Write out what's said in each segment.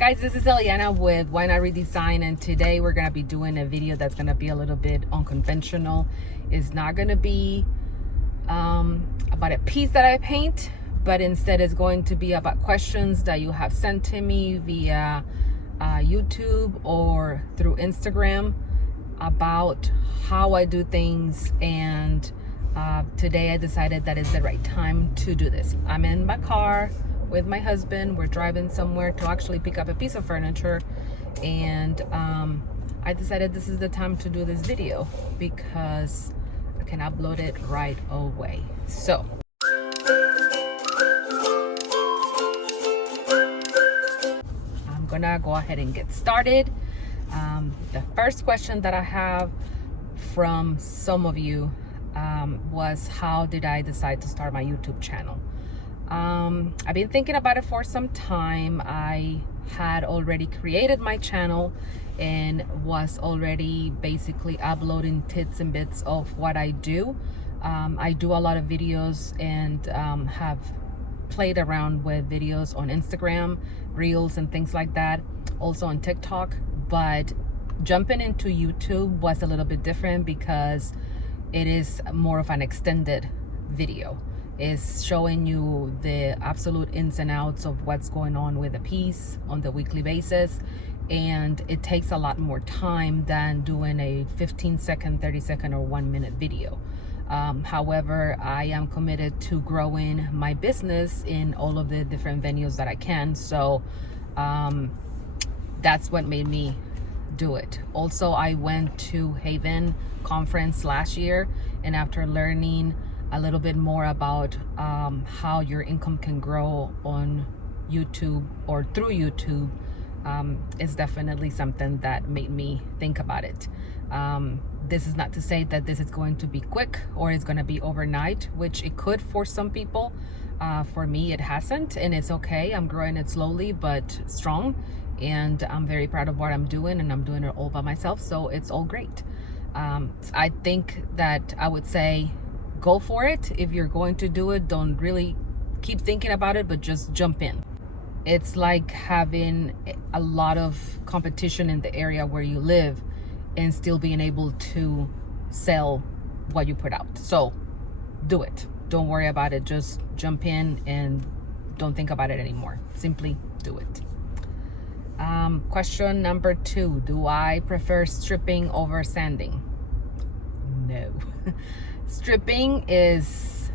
guys, this is Eliana with Why Not Redesign, and today we're gonna be doing a video that's gonna be a little bit unconventional. It's not gonna be about a piece that I paint, but instead it's going to be about questions that you have sent to me via YouTube or through Instagram about how I do things. And today I decided that it's the right time to do this. I'm in my car with my husband. We're driving somewhere to actually pick up a piece of furniture, and I decided this is the time to do this video because I can upload it right away. So I'm gonna go ahead and get started. The first question that I have from some of you was, how did I decide to start my YouTube channel? I've been thinking about it for some time. I had already created my channel and was already basically uploading bits and bits of what I do. I do a lot of videos and have played around with videos on Instagram, Reels and things like that, also on TikTok. But jumping into YouTube was a little bit different because it is more of an extended video. Is showing you the absolute ins and outs of what's going on with a piece on the weekly basis, and it takes a lot more time than doing a 15-second, 30-second or 1-minute video. However, I am committed to growing my business in all of the different venues that I can, so that's what made me do it. Also, I went to Haven conference last year, and after learning a little bit more about how your income can grow on YouTube or through YouTube, is definitely something that made me think about it. This is not to say that this is going to be quick or it's going to be overnight, which it could for some people. For me, it hasn't, and it's okay. I'm growing it slowly but strong, and I'm very proud of what I'm doing, and I'm doing it all by myself, so it's all great. I think that I would say, go for it. If you're going to do it, don't really keep thinking about it, but just jump in. It's like having a lot of competition in the area where you live and still being able to sell what you put out. So do it. Don't worry about it. Just jump in and don't think about it anymore. Simply do it. Question number 2, do I prefer stripping over sanding? No. Stripping is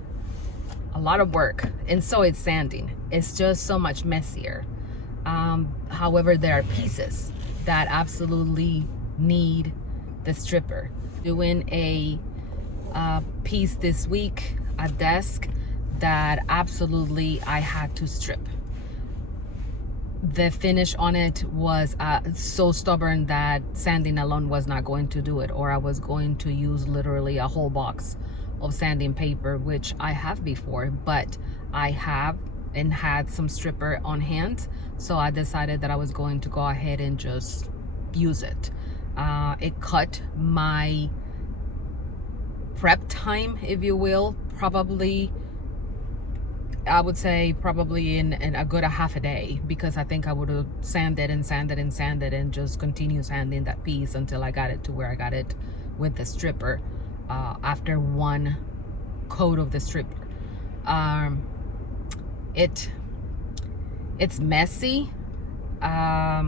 a lot of work, and so is sanding. It's just so much messier. However, there are pieces that absolutely need the stripper. Doing a piece this week, a desk that absolutely I had to strip. The finish on it was so stubborn that sanding alone was not going to do it, or I was going to use literally a whole box of sanding paper, which I have before, but I have and had some stripper on hand, so I decided that I was going to go ahead and just use it. It cut my prep time, if you will, probably, I would say probably in a good half a day, because I think I would have sanded and sanded and sanded and just continue sanding that piece until I got it to where I got it with the stripper. After one coat of the stripper, it's messy. I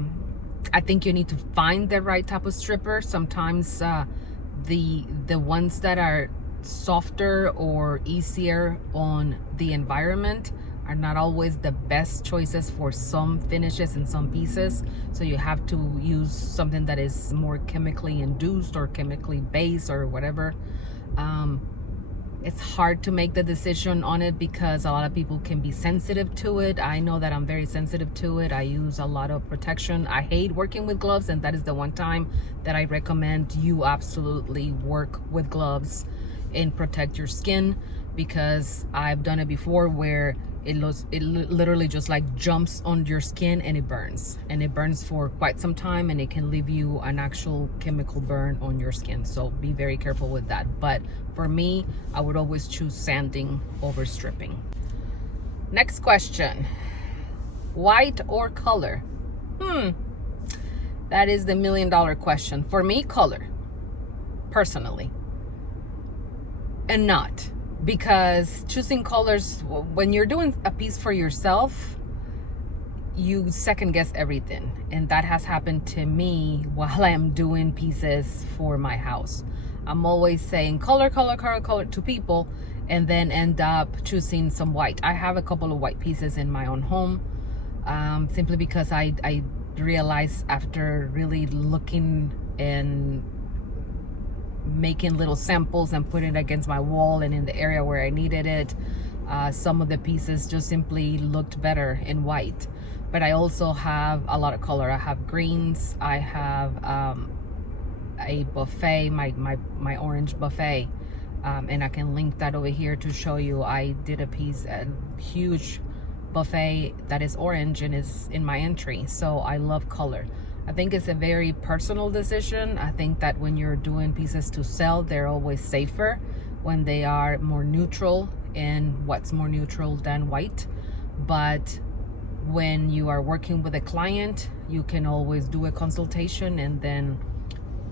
think you need to find the right type of stripper. Sometimes the ones that are softer or easier on the environment are not always the best choices for some finishes and some pieces, so you have to use something that is more chemically induced or chemically based or whatever. It's hard to make the decision on it because a lot of people can be sensitive to it. I know that I'm very sensitive to it. I use a lot of protection. I hate working with gloves, and that is the one time that I recommend you absolutely work with gloves and protect your skin, because I've done it before where it literally just like jumps on your skin and it burns for quite some time, and it can leave you an actual chemical burn on your skin. So be very careful with that. But for me, I would always choose sanding over stripping. Next question, white or color? That is the $1,000,000 question. For me, color, personally. And not. Because choosing colors, when you're doing a piece for yourself, you second guess everything. And that has happened to me while I'm doing pieces for my house. I'm always saying color, color, color, color to people, and then end up choosing some white. I have a couple of white pieces in my own home, simply because I realized after really looking and making little samples and putting it against my wall and in the area where I needed it, some of the pieces just simply looked better in white. But I also have a lot of color. I have greens, I have a buffet, my orange buffet, and I can link that over here to show you. I did a piece, a huge buffet that is orange and is in my entry. So I love color. I think it's a very personal decision. I think that when you're doing pieces to sell, they're always safer when they are more neutral. And what's more neutral than white? But when you are working with a client, you can always do a consultation and then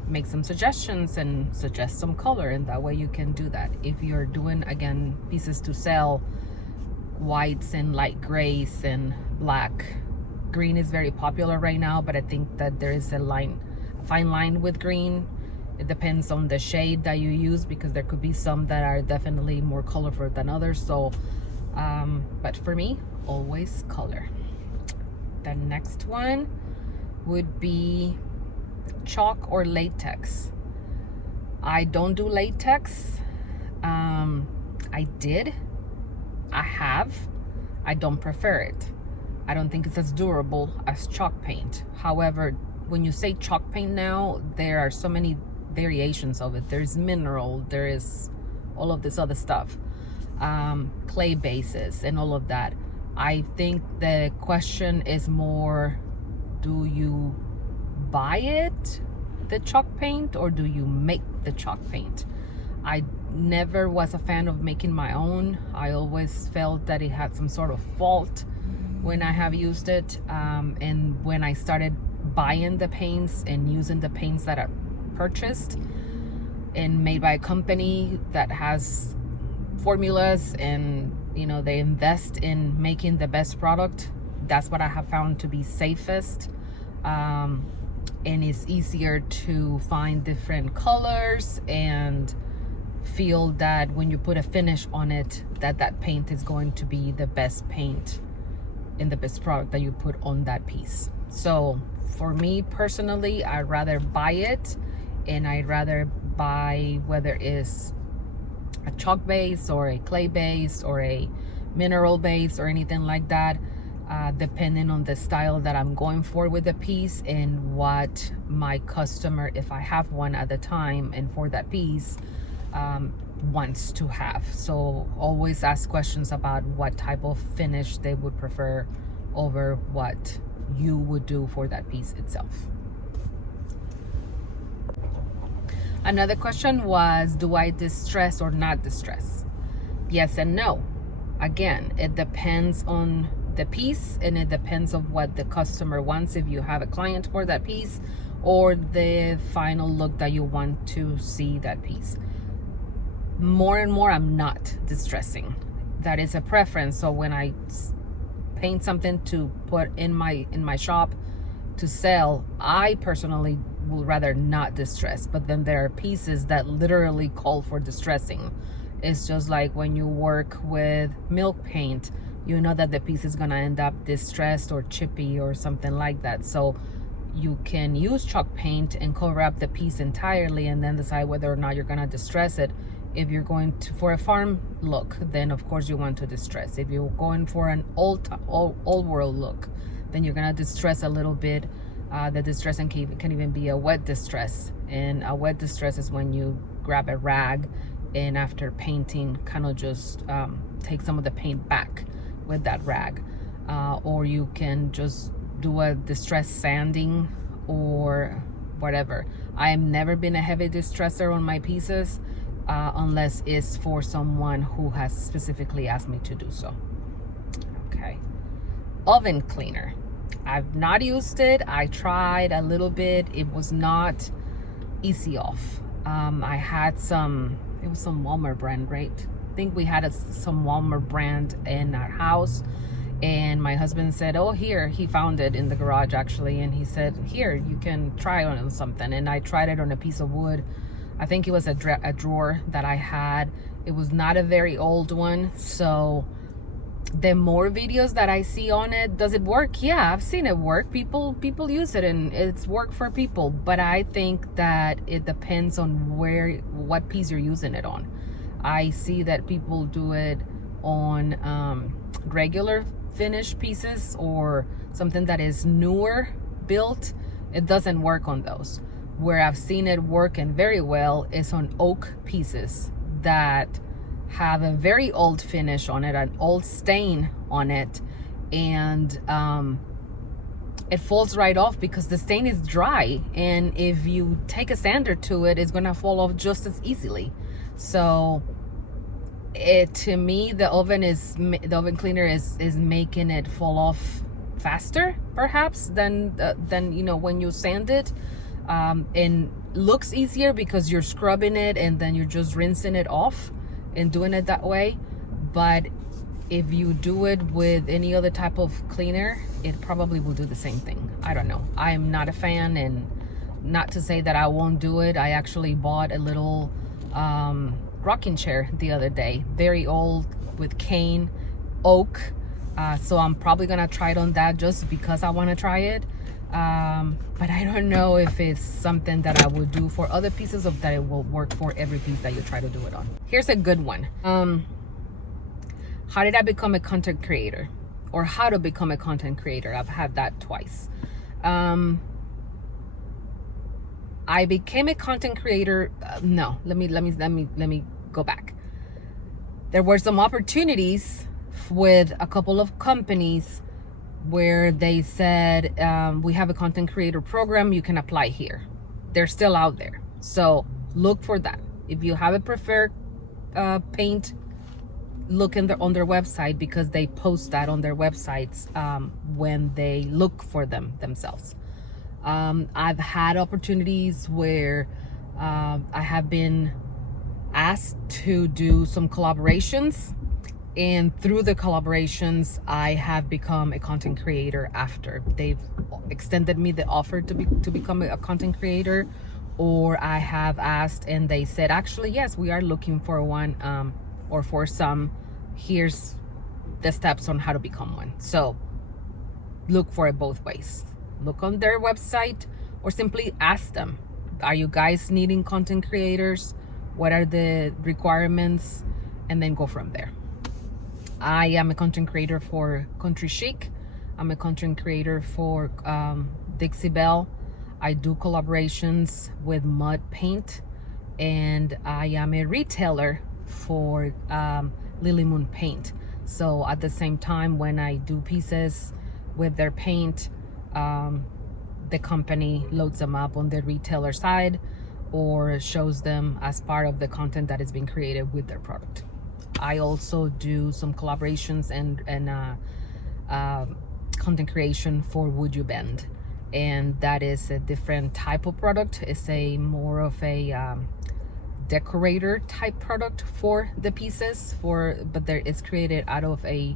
make some suggestions and suggest some color, and that way you can do that. If you're doing, again, pieces to sell, whites and light grays and black. Green is very popular right now, but I think that there is a fine line with green. It depends on the shade that you use, because there could be some that are definitely more colorful than others. So but for me, always color. The next one would be chalk or latex. I don't do latex. I don't prefer it. I don't think it's as durable as chalk paint. However, when you say chalk paint now, there are so many variations of it. There's mineral, there is all of this other stuff, clay bases and all of that. I think the question is more, do you buy it, the chalk paint, or do you make the chalk paint? I never was a fan of making my own. I always felt that it had some sort of fault when I have used it, and when I started buying the paints and using the paints that I purchased and made by a company that has formulas, and you know, they invest in making the best product, that's what I have found to be safest, and it's easier to find different colors and feel that when you put a finish on it, that paint is going to be the best paint and the best product that you put on that piece. So for me personally, I'd rather buy it, and I'd rather buy whether it's a chalk base or a clay base or a mineral base or anything like that, depending on the style that I'm going for with the piece and what my customer, if I have one at the time and for that piece, wants to have. So always ask questions about what type of finish they would prefer over what you would do for that piece itself. Another question was, do I distress or not distress? Yes and no. Again, it depends on the piece, and it depends on what the customer wants, if you have a client for that piece, or the final look that you want to see that piece. More and more, I'm not distressing. That is a preference. So when I paint something to put in my shop to sell, I personally would rather not distress. But then there are pieces that literally call for distressing. It's just like when you work with milk paint, you know that the piece is gonna end up distressed or chippy or something like that. So you can use chalk paint and cover up the piece entirely, and then decide whether or not you're gonna distress it. If you're going to for a farm look, then of course you want to distress. If you're going for an old world look, then you're gonna distress a little bit. The distressing can even be a wet distress, and a wet distress is when you grab a rag and after painting kind of just take some of the paint back with that rag, or you can just do a distress sanding or whatever. I have never been a heavy distresser on my pieces, unless it's for someone who has specifically asked me to do so. Okay. Oven cleaner. I've not used it. I tried a little bit. It was not easy off. I had some, it was some Walmart brand, right? I think we had some Walmart brand in our house, and my husband said, oh, here, he found it in the garage actually, and he said, here, you can try it on something. And I tried it on a piece of wood. I think it was a drawer that I had. It was not a very old one. So the more videos that I see on it, does it work? Yeah, I've seen it work. People use it and it's worked for people. But I think that it depends on what piece you're using it on. I see that people do it on regular finished pieces or something that is newer built. It doesn't work on those. Where I've seen it working very well is on oak pieces that have a very old finish on it, an old stain on it, and it falls right off because the stain is dry, and if you take a sander to it, it's gonna fall off just as easily. So to me, the oven cleaner is making it fall off faster perhaps than you know, when you sand it. And looks easier because you're scrubbing it and then you're just rinsing it off and doing it that way. But if you do it with any other type of cleaner, it probably will do the same thing. I don't know. I'm not a fan, and not to say that I won't do it. I actually bought a little rocking chair the other day, very old, with cane, oak. So I'm probably gonna try it on that just because I want to try it. But I don't know if it's something that I would do for other pieces of that it will work for every piece that you try to do it on. Here's a good one. How did I become a content creator, or how to become a content creator? I've had that twice. I became a content creator. No, let me go back. There were some opportunities with a couple of companies where they said, we have a content creator program, you can apply here. They're still out there, so look for that. If you have a preferred paint, look on their website, because they post that on their websites when they look for them themselves. I've had opportunities where I have been asked to do some collaborations, and through the collaborations I have become a content creator after. They've extended me the offer to become a content creator, or I have asked and they said, actually, yes, we are looking for one, or for some, here's the steps on how to become one. So look for it both ways. Look on their website, or simply ask them, are you guys needing content creators? What are the requirements? And then go from there. I am a content creator for Country Chic. I'm a content creator for Dixie Belle. I do collaborations with Mud Paint, and I am a retailer for Lily Moon Paint. So at the same time, when I do pieces with their paint, the company loads them up on the retailer side or shows them as part of the content that is being created with their product. I also do some collaborations and content creation for Would You Bend, and that is a different type of product. It's a more of a decorator type product for the pieces, but it's created out of a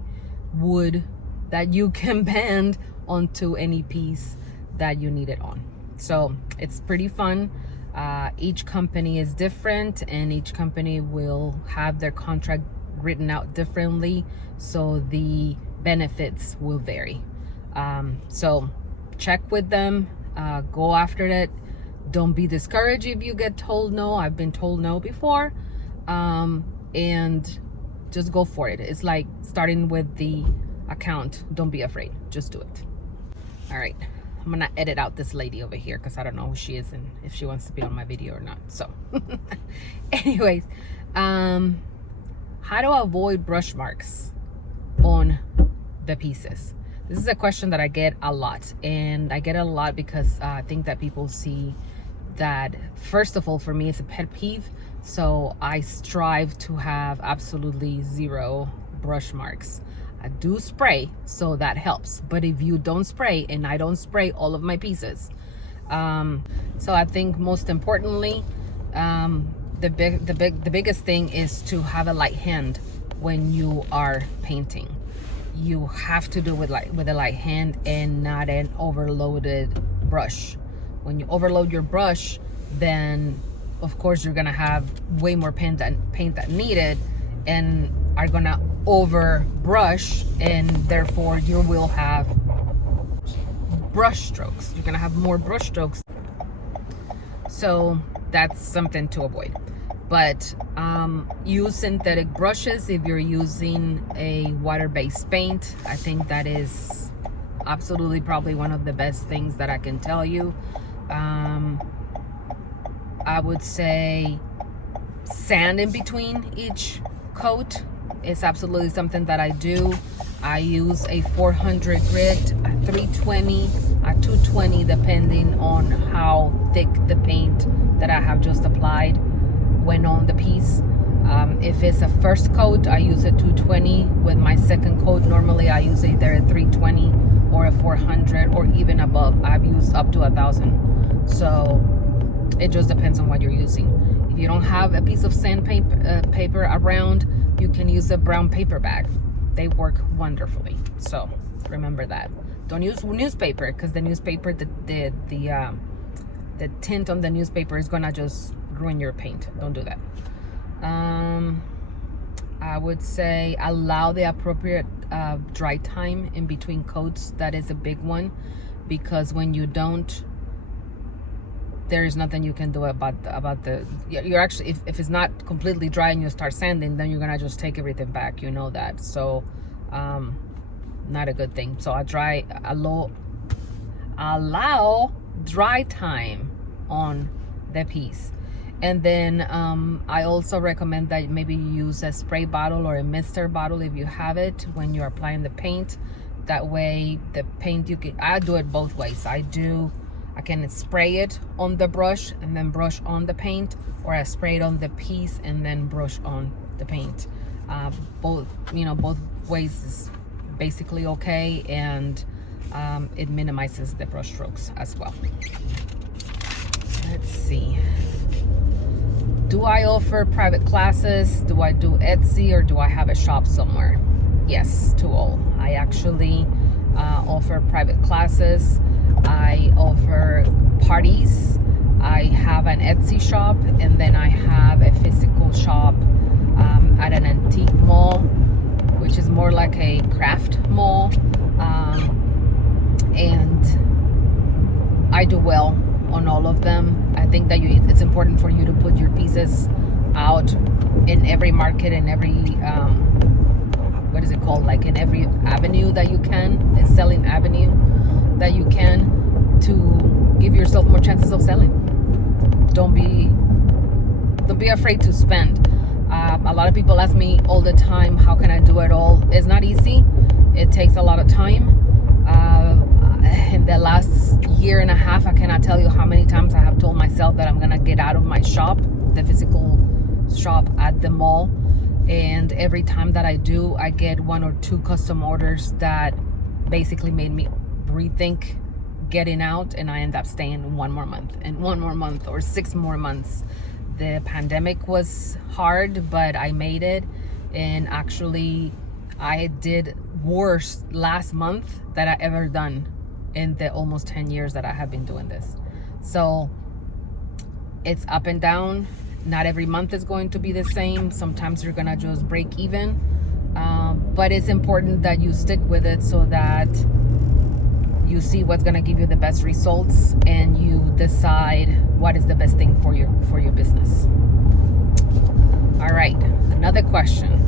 wood that you can bend onto any piece that you need it on. So it's pretty fun. Each company is different, and each company will have their contract written out differently, so the benefits will vary. So check with them, go after it. Don't be discouraged if you get told no. I've been told no before, and just go for it. It's like starting with the account. Don't be afraid, just do it. All right, I'm gonna edit out this lady over here because I don't know who she is and if she wants to be on my video or not. So anyways, how to avoid brush marks on the pieces? This is a question that I get a lot, and I get it a lot because I think that people see that, first of all, for me, it's a pet peeve. So I strive to have absolutely zero brush marks. I do spray, so that helps. But if you don't spray, and I don't spray all of my pieces, so I think most importantly, the biggest thing is to have a light hand when you are painting. You have to do it with a light hand and not an overloaded brush. When you overload your brush, then of course you're gonna have way more paint than needed, and are gonna over brush, and therefore you will have brush strokes. You're gonna have more brush strokes. So that's something to avoid. But use synthetic brushes if you're using a water-based paint. I think that is absolutely probably one of the best things that I can tell you. I would say sand in between each coat is absolutely something that I do. I use a 400 grit, a 320, a 220, depending on how thick the paint that I have just applied went on the piece. If it's a first coat, I use a 220. With my second coat, normally I use either a 320 or a 400, or even above. I've used up to 1,000. So it just depends on what you're using. If you don't have a piece of sandpaper paper around, you can use a brown paper bag. They work wonderfully. So remember that. Don't use newspaper, because the newspaper, the tint on the newspaper is gonna just ruin your paint. Don't do that. I would say allow the appropriate dry time in between coats. That is a big one, because when you don't, there is nothing you can do about the you're actually, if it's not completely dry and you start sanding, then you're gonna just take everything back, you know that. So not a good thing. So allow dry time on the piece. And then I also recommend that maybe you use a spray bottle or a mister bottle if you have it when you're applying the paint. That way the paint, I do it both ways. I can spray it on the brush and then brush on the paint, or I spray it on the piece and then brush on the paint. Both ways is basically okay, and it minimizes the brush strokes as well. Let's see. Do I offer private classes? Do I do Etsy, or do I have a shop somewhere? Yes, to all. I actually offer private classes. I offer parties. I have an Etsy shop, and then I have a physical shop at an antique mall, which is more like a craft mall. And I do well on all of them. I think that it's important for you to put your pieces out in every market, in every what is it called, like in every avenue that you can, a selling avenue that you can, to give yourself more chances of selling. Don't be afraid to spend. A lot of people ask me all the time, how can I do it all? It's not easy. It takes a lot of time. In the last year and a half, I cannot tell you how many times I have told myself that I'm gonna get out of my shop, the physical shop at the mall. And every time that I do, I get 1 or 2 custom orders that basically made me rethink getting out, and I end up staying 1 more month and 1 more month or 6 more months. The pandemic was hard, but I made it. And actually I did worse last month than I ever done in the almost 10 years that I have been doing this. So it's up and down. Not every month is going to be the same. Sometimes you're gonna just break even, but it's important that you stick with it so that you see what's gonna give you the best results, and you decide what is the best thing for your business. All right, another question.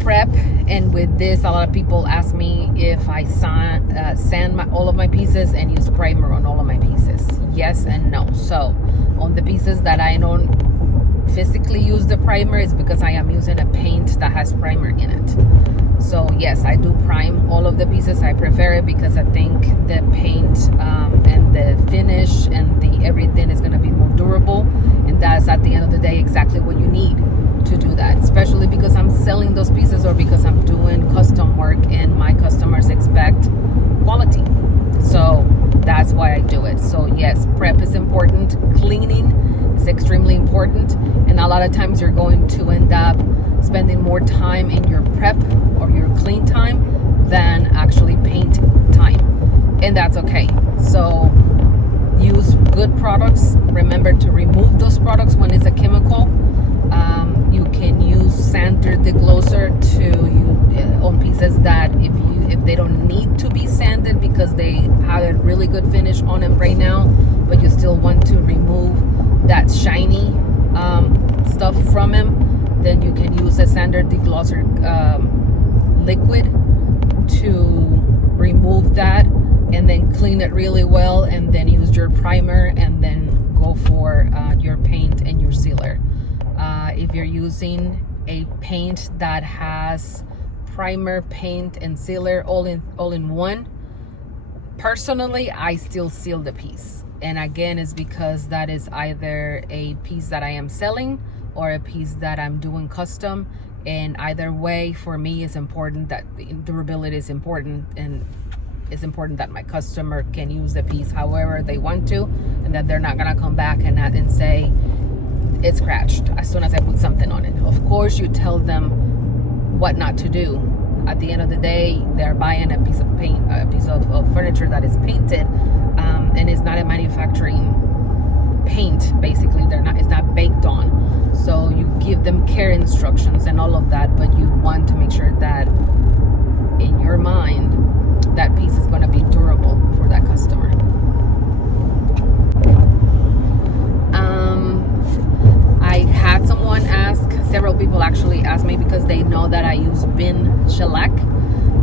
Prep, and with this, a lot of people ask me if I sand all of my pieces and use primer on all of my pieces. Yes and no. So on the pieces that I don't physically use the primer, is because I am using a paint that has primer in it. So yes, I do prime all of the pieces. I prefer it because I think the paint and the finish and the everything is going to be more durable, and that's at the end of the day exactly what you need to do that, especially because I'm selling those pieces or because I'm doing custom work and my customers expect quality. So that's why I do it. So yes, prep is important. Cleaning is extremely important. And a lot of times you're going to end up spending more time in your prep or your clean time than actually paint time. And that's okay. So use good products. Remember to remove those products when it's a chemical. You can use sander deglosser on pieces that if they don't need to be sanded because they have a really good finish on them right now, but you still want to remove that shiny stuff from them, then you can use a sander deglosser liquid to remove that, and then clean it really well, and then use your primer, and then go for your paint and your sealer. If you're using a paint that has primer, paint, and sealer all in one, personally, I still seal the piece. And again, it's because that is either a piece that I am selling or a piece that I'm doing custom. And either way, for me, it's important that durability is important, and it's important that my customer can use the piece however they want to, and that they're not gonna come back and say it's scratched as soon as I put something on it. Of course, you tell them what not to do. At the end of the day, they're buying a piece of paint, a piece of furniture that is painted, and it's not a manufacturing paint. Basically, it's not baked on. So you give them care instructions and all of that, but you want to make sure that in your mind that piece is going to be durable for that customer. I had someone ask, several people actually asked me, because they know that I use bin shellac.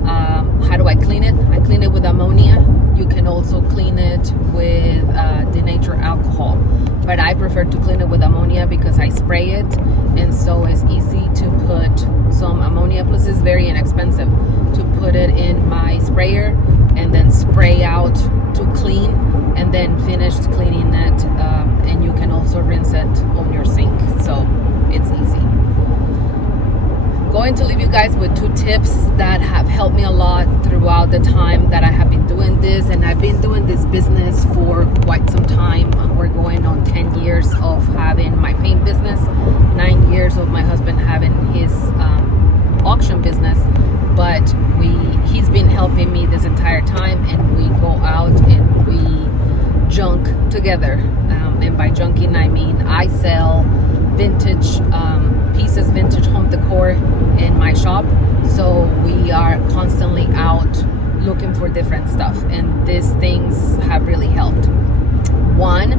How do I clean it? I clean it with ammonia. You can also clean it with denatured alcohol, but I prefer to clean it with ammonia because I spray it, and so it's easy to put some ammonia, plus it's very inexpensive to put it in my sprayer and then spray out to clean, and then finish cleaning it, and you can also rinse it on your sink, so it's easy. Going to leave you guys with 2 tips that have helped me a lot throughout the time that I have been doing this, and I've been doing this business for quite some time. We're going on 10 years of having my paint business, 9 years of my husband having his auction business, but he's been helping me this entire time, and we go out and we junk together, and by junking I mean I sell vintage pieces, vintage home decor in my shop, so we are constantly out looking for different stuff, and these things have really helped. One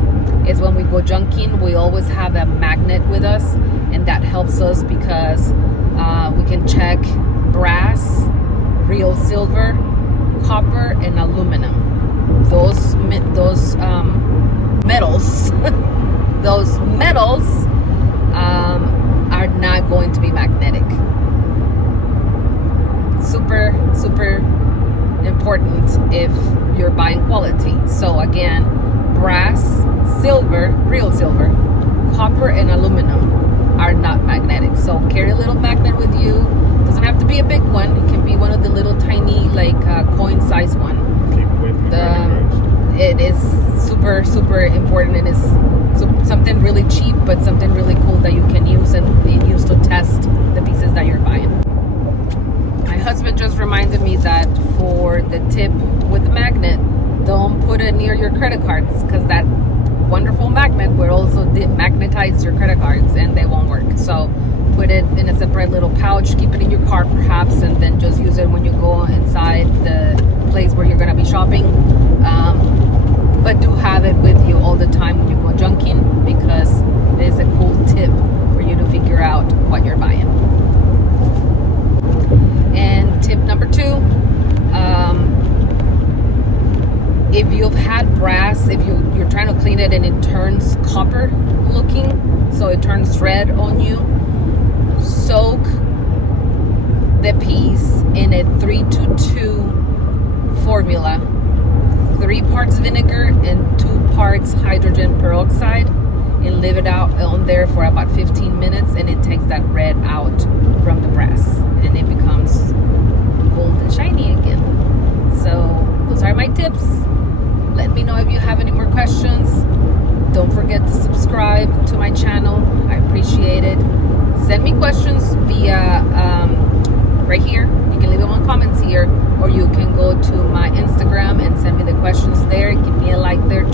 is when we go junking, we always have a magnet with us, and that helps us because we can check brass, real silver, copper, and aluminum. Those metals those metals are not going to be magnetic. Super important if you're buying quality. So again, brass, silver, real silver, copper, and aluminum are not magnetic. So carry a little magnet with you. Doesn't have to be a big one. It can be one of the little tiny, like coin size one. It is super important, and it's something really cheap, but something really cool that you can use and use to test the pieces that you're buying. My husband just reminded me that for the tip with the magnet, don't put it near your credit cards, because that wonderful magnet will also demagnetize your credit cards and they won't work. So put it in a separate little pouch, keep it in your car perhaps, and then just use it when you go inside the place where you're going to be shopping. But do have it with you all the time when you go junking, because it is a cool tip for you to figure out what you're buying. And tip number 2, if you've had brass, if you're trying to clean it and it turns copper looking, so it turns red on you, soak the piece in a 3-to-2 formula. 3 parts vinegar and 2 parts hydrogen peroxide, and leave it out on there for about 15 minutes, and it takes that red out from the brass and it becomes gold and shiny again. So those are my tips. Let me know if you have any more questions. Don't forget to subscribe to my channel. I appreciate it. Send me questions via right here. You can leave them on comments here, or you can go to my Instagram and send me the questions there. Give me a like there